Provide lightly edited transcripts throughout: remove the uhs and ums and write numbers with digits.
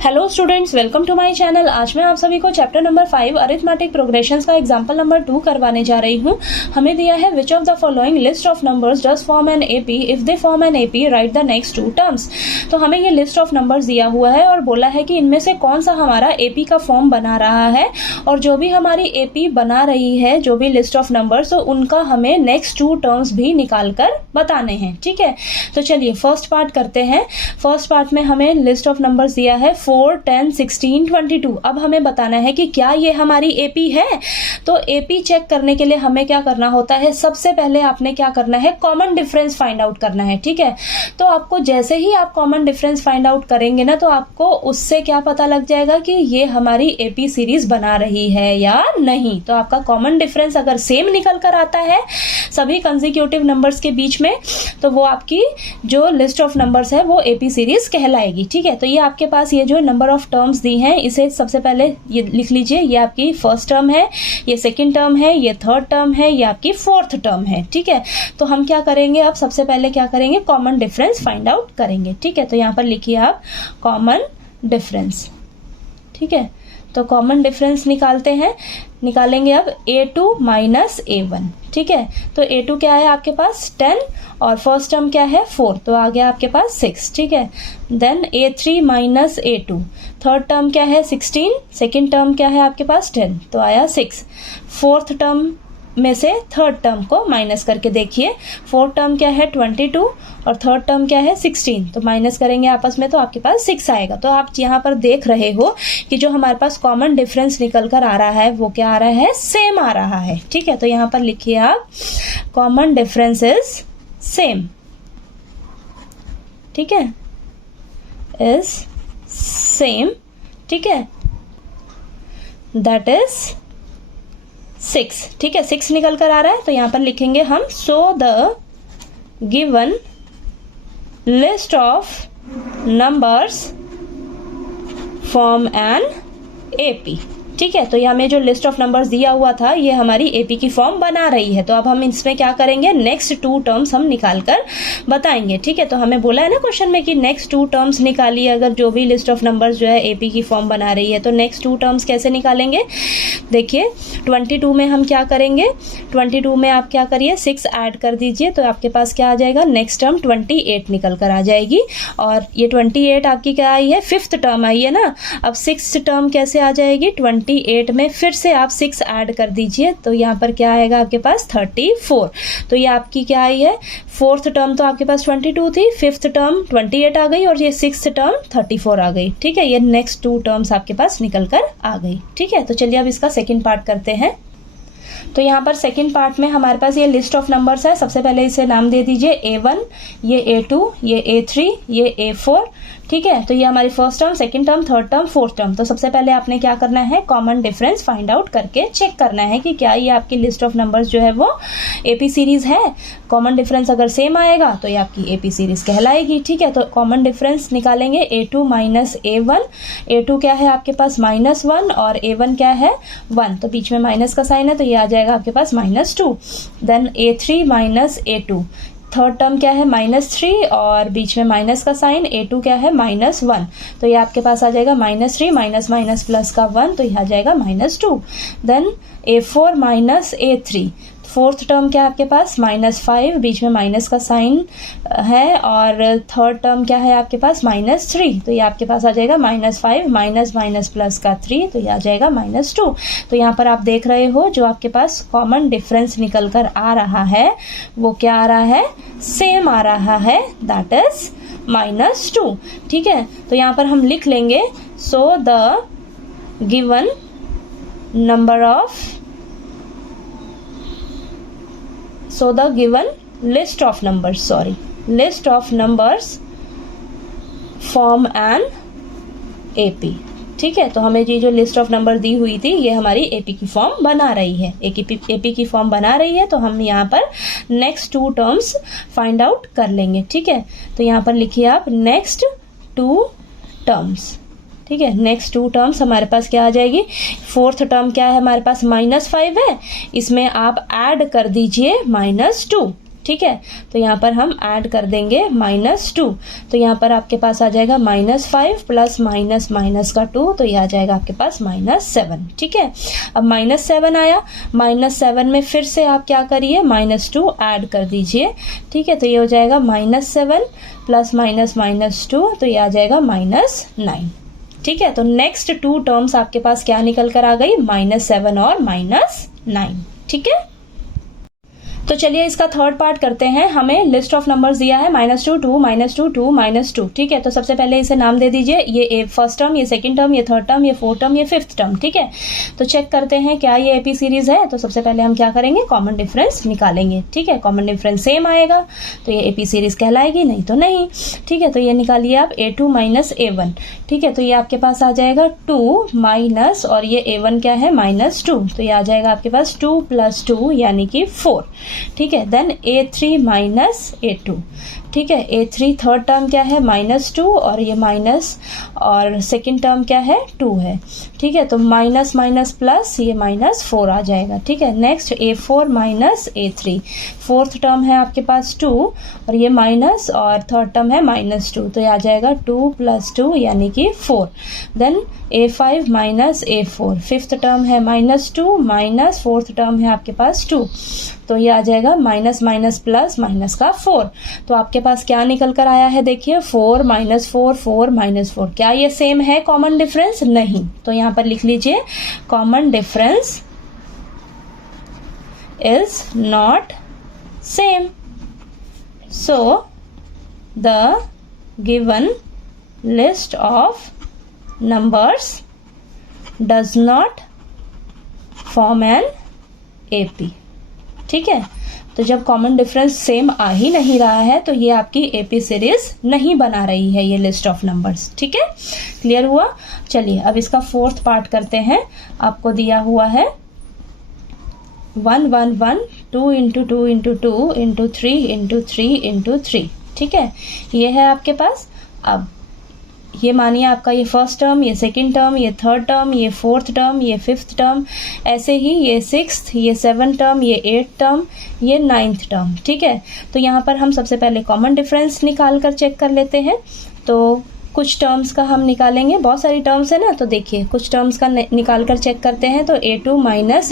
Hello students, welcome to my channel. आज मैं आप सभी को चैप्टर नंबर 5 अरिथमेटिक प्रोग्रेशंस का एग्जांपल नंबर 2 करवाने जा रही हूँ। हमें दिया है which of the following list of numbers does form an AP, if they form an AP write the next two terms. तो हमें ये लिस्ट ऑफ नंबर्स दिया हुआ है और बोला है कि इनमें से कौन सा हमारा एपी का फॉर्म बना रहा है, और जो भी हमारी एपी बना रही है, जो भी लिस्ट ऑफ नंबर्स, तो उनका हमें नेक्स्ट टू टर्म्स भी निकाल कर बताने हैं। ठीक है, तो चलिए फर्स्ट पार्ट करते हैं। फर्स्ट पार्ट में हमें लिस्ट ऑफ नंबर्स दिया है 4, 10, 16, 22। अब हमें बताना है कि क्या ये हमारी एपी है। तो एपी चेक करने के लिए हमें क्या करना होता है, सबसे पहले आपने क्या करना है, कॉमन डिफरेंस फाइंड आउट करना है। ठीक है, तो आपको जैसे ही आप कॉमन डिफरेंस फाइंड आउट करेंगे ना, तो आपको उससे क्या पता लग जाएगा कि ये हमारी एपी सीरीज बना रही है या नहीं। तो आपका कॉमन डिफरेंस अगर सेम निकल कर आता है सभी कंसेक्यूटिव नंबर्स के बीच में, तो वो आपकी जो लिस्ट ऑफ नंबर्स है वो एपी सीरीज कहलाएगी। ठीक है, तो ये आपके पास ये जो नंबर ऑफ टर्म्स दी हैं, इसे सबसे पहले ये लिख लीजिए। ये आपकी फर्स्ट टर्म है, ये सेकंड टर्म है, ये थर्ड टर्म है, ये आपकी फोर्थ टर्म है। ठीक है, तो हम क्या करेंगे, अब सबसे पहले क्या करेंगे, कॉमन डिफरेंस फाइंड आउट करेंगे। ठीक है, तो यहाँ पर लिखिए आप कॉमन डिफरेंस। ठीक है, तो कॉमन डिफरेंस निकालेंगे अब A2 माइनस A1। ठीक है, तो A2 क्या है आपके पास 10 और फर्स्ट टर्म क्या है 4, तो आ गया आपके पास 6। ठीक है, then A3 minus A2, third term क्या है 16, सेकेंड टर्म क्या है आपके पास 10, तो आया 6। फोर्थ टर्म में से थर्ड टर्म को माइनस करके देखिए, फोर्थ टर्म क्या है 22 और थर्ड टर्म क्या है 16, तो माइनस करेंगे आपस में तो आपके पास 6 आएगा। तो आप यहाँ पर देख रहे हो कि जो हमारे पास कॉमन डिफरेंस निकल कर आ रहा है वो क्या आ रहा है, सेम आ रहा है। ठीक है, तो यहाँ पर लिखिए आप कॉमन डिफरेंस इज सेम। ठीक है, इज सेम। ठीक है, दैट इज 6। ठीक है, 6 निकल कर आ रहा है, तो यहां पर लिखेंगे हम so the given list of numbers form an AP. ठीक है, तो ये हमें जो लिस्ट ऑफ नंबर्स दिया हुआ था ये हमारी एपी की फॉर्म बना रही है। तो अब हम इसमें क्या करेंगे, नेक्स्ट टू टर्म्स हम निकाल कर बताएंगे। ठीक है, तो हमें बोला है ना क्वेश्चन में कि नेक्स्ट टू टर्म्स निकालिए, अगर जो भी लिस्ट ऑफ नंबर्स जो है एपी की फॉर्म बना रही है। तो नेक्स्ट टू टर्म्स कैसे निकालेंगे, देखिए 22 में हम क्या करेंगे, 22 में आप क्या करिए 6 ऐड कर दीजिए, तो आपके पास क्या आ जाएगा, नेक्स्ट टर्म 28 निकल कर आ जाएगी। और ये 28 आपकी क्या आई है, फिफ्थ टर्म आई है ना। अब सिक्स टर्म कैसे आ जाएगी, 28 में फिर से आप 6 ऐड कर दीजिए, तो यहाँ पर क्या आएगा आपके पास 34। तो ये आपकी क्या आई है, फोर्थ टर्म तो आपके पास 22 थी, फिफ्थ टर्म 28 आ गई और ये सिक्स्थ टर्म 34 आ गई। ठीक है, ये नेक्स्ट टू टर्म्स आपके पास निकल कर आ गई। ठीक है, तो चलिए अब इसका सेकंड पार्ट करते हैं। तो यहाँ पर सेकंड पार्ट में हमारे पास ये लिस्ट ऑफ नंबर्स है। सबसे पहले इसे नाम दे दीजिए A1, ये A2, ये A3, ये A4। ठीक है, तो ये हमारी first term, second term, third term, fourth term. तो सबसे पहले आपने क्या करना है, कॉमन डिफरेंस फाइंड आउट करके चेक करना है कि क्या ये आपकी लिस्ट ऑफ नंबर्स जो है वो एपी सीरीज है। कॉमन डिफरेंस अगर सेम आएगा तो ये आपकी एपी सीरीज कहलाएगी। ठीक है, तो कॉमन डिफरेंस निकालेंगे A2 माइनस A1। A2 क्या है आपके पास -1 और A1 क्या है 1, तो बीच में माइनस का साइन है, तो ये आ जाएगा आपके पास -2। Then A3 minus A2, third term क्या है -3 और बीच में माइनस का साइन, A2 क्या है -1, तो ये आपके पास आ जाएगा -3 माइनस माइनस प्लस का 1, तो ये आ जाएगा -2। Then A4 minus A3, fourth term क्या है आपके पास -5, बीच में माइनस का साइन है, और थर्ड टर्म क्या है आपके पास -3, तो ये आपके पास आ जाएगा -5 माइनस माइनस प्लस का 3, तो ये आ जाएगा -2। तो यहाँ पर आप देख रहे हो जो आपके पास कॉमन डिफरेंस निकल कर आ रहा है वो क्या आ रहा है, सेम आ रहा है, दैट इज -2। ठीक है, तो यहाँ पर हम लिख लेंगे so the given number of So the given list of numbers form an AP। ठीक है, तो हमें ये जो लिस्ट ऑफ नंबर दी हुई थी ये हमारी एपी की फॉर्म बना रही है, एपी की फॉर्म बना रही है। तो हम यहाँ पर next two terms find out कर लेंगे। ठीक है, तो यहाँ पर लिखिए आप नेक्स्ट टू टर्म्स। ठीक है, नेक्स्ट टू टर्म्स हमारे पास क्या आ जाएगी, फोर्थ टर्म क्या है हमारे पास -5 है, इसमें आप ऐड कर दीजिए -2। ठीक है। तो यहाँ पर हम ऐड कर देंगे -2, तो यहाँ पर आपके पास आ जाएगा -5 प्लस माइनस माइनस का 2, तो ये आ जाएगा आपके पास -7, ठीक है। अब -7 आया, -7 में फिर से आप क्या करिए, -2 ऐड कर दीजिए, ठीक है। तो ये हो जाएगा -7 प्लस माइनस माइनस 2, तो ये आ जाएगा -9, ठीक है। तो नेक्स्ट 2 टर्म्स आपके पास क्या निकल कर आ गई, -7 और -9, ठीक है। तो चलिए इसका थर्ड पार्ट करते हैं। हमें लिस्ट ऑफ नंबर्स दिया है -2, 2, -2, 2, -2, ठीक है। तो सबसे पहले इसे नाम दे दीजिए, ये फर्स्ट टर्म, ये सेकंड टर्म, ये थर्ड टर्म, ये फोर्थ टर्म, ये फिफ्थ टर्म, ठीक है। तो चेक करते हैं क्या ये एपी सीरीज है। तो सबसे पहले हम क्या करेंगे, कॉमन डिफरेंस निकालेंगे, ठीक है। कॉमन डिफरेंस सेम आएगा तो ये एपी सीरीज कहलाएगी, नहीं तो नहीं, ठीक है। तो ये निकालिए आप A2 - A1, ठीक है। तो ये आपके पास आ जाएगा 2 माइनस, और ये A1 क्या है, -2, तो ये आ जाएगा आपके पास 2 + 2 यानी कि 4, ठीक है। देन A3 - A2, ठीक है। A3 थर्ड टर्म क्या है, -2, और ये माइनस, और सेकंड टर्म क्या है, 2 है, ठीक है। तो माइनस माइनस प्लस, ये -4 आ जाएगा, ठीक है। Next A4 - A3, fourth term है आपके पास 2, और ये माइनस, और थर्ड टर्म है -2, तो ये आ जाएगा 2 + 2 यानी कि 4। Then A5 - A4, fifth term है -2 माइनस, फोर्थ टर्म है आपके पास 2, तो ये आ जाएगा माइनस माइनस प्लस माइनस का 4। तो आपके पास क्या निकल कर आया है, देखिए 4 - 4, 4 - 4, क्या ये सेम है कॉमन डिफरेंस, नहीं। तो यहाँ पर लिख लीजिए common difference is not same, so the given list of numbers does not form an AP, ठीक है। तो जब कॉमन डिफरेंस सेम आ ही नहीं रहा है तो ये आपकी एपी सीरीज नहीं बना रही है, ये लिस्ट ऑफ नंबर्स, ठीक है। क्लियर हुआ। चलिए अब इसका फोर्थ पार्ट करते हैं। आपको दिया हुआ है 1 1 1 2 × 2 × 2 × 3 × 3 × 3, ठीक है। ये है आपके पास। अब ये मानिए आपका ये फर्स्ट टर्म, ये सेकंड टर्म, ये थर्ड टर्म, ये फोर्थ टर्म, ये फिफ्थ टर्म, ऐसे ही ये सिक्स्थ, ये सेवन्थ टर्म, ये एट्थ टर्म, ये नाइन्थ टर्म, ठीक है। तो यहाँ पर हम सबसे पहले कॉमन डिफरेंस निकाल कर चेक कर लेते हैं। तो कुछ टर्म्स का हम निकालेंगे, बहुत सारी टर्म्स है ना, तो देखिए कुछ टर्म्स का निकाल कर चेक करते हैं। तो A2 -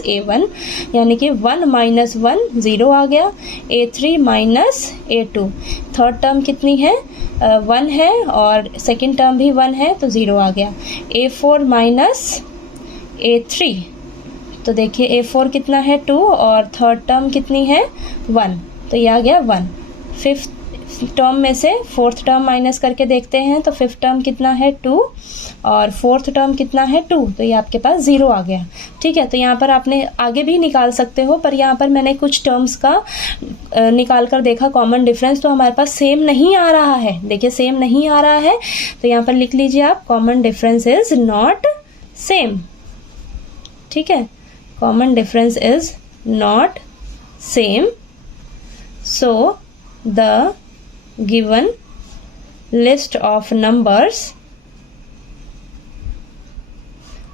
A1 यानी कि 1 - 1 0 आ गया। A3 - A2, थर्ड टर्म कितनी है, 1 है, और सेकंड टर्म भी 1 है, तो 0 आ गया। A4 - A3, तो देखिए A4 कितना है, 2, और थर्ड टर्म कितनी है, 1, तो ये आ गया 1। फिफ्थ टर्म में से फोर्थ टर्म माइनस करके देखते हैं, तो फिफ्थ टर्म कितना है, 2, और फोर्थ टर्म कितना है, 2, तो ये आपके पास 0 आ गया, ठीक है। तो यहाँ पर आपने आगे भी निकाल सकते हो, पर यहाँ पर मैंने कुछ टर्म्स का निकाल कर देखा कॉमन डिफरेंस, तो हमारे पास सेम नहीं आ रहा है। देखिए सेम नहीं आ रहा है, तो यहाँ पर लिख लीजिए आप common difference is not same, ठीक है। Common difference is not same, so the given list of numbers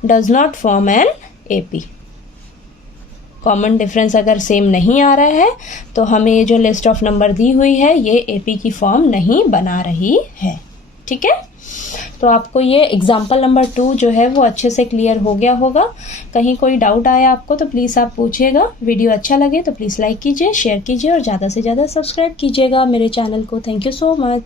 does not form an AP। Common difference अगर सेम नहीं आ रहा है तो हमें ये जो लिस्ट ऑफ नंबर दी हुई है ये एपी की फॉर्म नहीं बना रही है, ठीक है। तो आपको ये एग्जाम्पल नंबर 2 जो है वो अच्छे से क्लियर हो गया होगा। कहीं कोई डाउट आया आपको तो प्लीज़ आप पूछिएगा। वीडियो अच्छा लगे तो प्लीज़ लाइक कीजिए, शेयर कीजिए, और ज़्यादा से ज़्यादा सब्सक्राइब कीजिएगा मेरे चैनल को। Thank you so much.